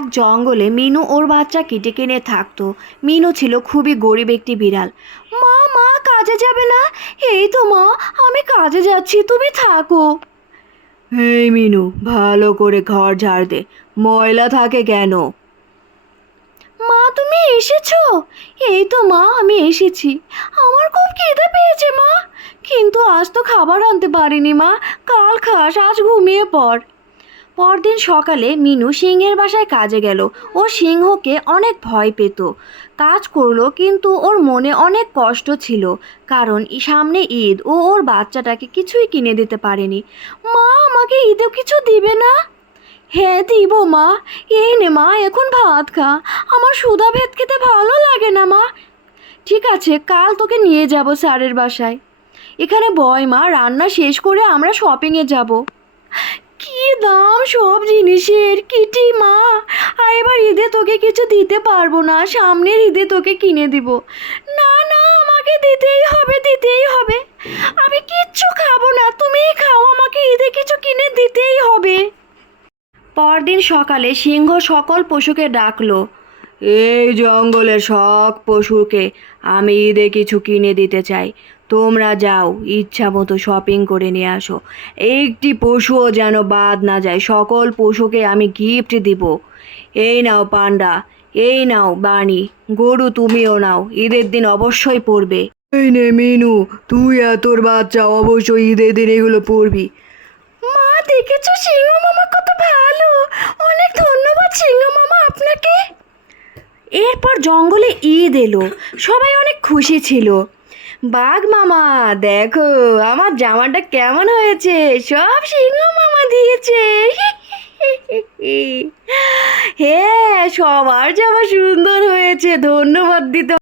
এক জঙ্গলে মিনু ওর বাচ্চা কিটিকে নিয়ে থাকতো। মিনু ছিল খুবই গরিব একটি বিড়াল। মা মা কাজে যাবে না? এই তো মা, আমি কাজে যাচ্ছি, তুমি থাকো। এই মিনু, ভালো করে ঘর ঝাড় দে, ময়লা থাকে কেন? মা তুমি এসেছো? এই তো মা, আমি এসেছি। আমার খুব খিদে পেয়েছে মা, কিন্তু আজ তো খাবার আনতে পারিনি মা। কাল খাস, আজ ঘুমিয়ে পড়। পরদিন সকালে মিনু সিংহের বাসায় কাজে গেল। ও সিংহকে অনেক ভয় পেত। কাজ করলো, কিন্তু ওর মনে অনেক কষ্ট ছিল, কারণ সামনে ঈদ ও ওর বাচ্চাটাকে কিছুই কিনে দিতে পারেনি। মা আমাকে ঈদে কিছু দিবে না? হ্যাঁ দিব মা। এই নে মা, এখন ভাত খা। আমার সুধা ভাত খেতে ভালো লাগে না মা। ঠিক আছে, কাল তোকে নিয়ে যাব স্যারের বাসায়। এখানে বয় মা, রান্না শেষ করে আমরা শপিংয়ে যাব। কি দাম সব জিনিসের কিটি মা, আর এবার ঈদে তোকে কিছু দিতে পারবো না, সামনের ঈদে তোকে কিনে দিব। না না, আমাকে দিতেই হবে, দিতেই হবে। আমি কিচ্ছু খাবো না, তুমিই খাও, আমাকে ঈদে কিছু কিনে দিতেই হবে। পরদিন সকালে সিংহ সকল পশুকে ডাকলো। এই জঙ্গলের সব পশুকে আমি ঈদে কিছু কিনে দিতে চাই। তোমরা যাও, ইচ্ছা মতো শপিং করে নিয়ে আসো। একটি পশুও যেন বাদ না যায়, সকল পশুকে আমি গিফট দিব। এই নাও পান্ডা, এই নাও বানি, গরু তুমিও নাও, ঈদের দিন অবশ্যই পরবে। এই নে মিনু, তুই আর তোর বাচ্চা অবশ্যই ঈদের দিন এগুলো পরবি। মা দেখেছো সিংহ মামা কত ভালো, অনেক ধন্যবাদ সিংহ মামা আপনাকে। এরপর জঙ্গলে ঈদ এলো, সবাই অনেক খুশি ছিল। বাঘ মামা দেখো আমার জামাটা কেমন হয়েছে, সব সিংহ মামা দিয়েছে। হ্যাঁ, সবার জামা সুন্দর হয়েছে, ধন্যবাদ দিতে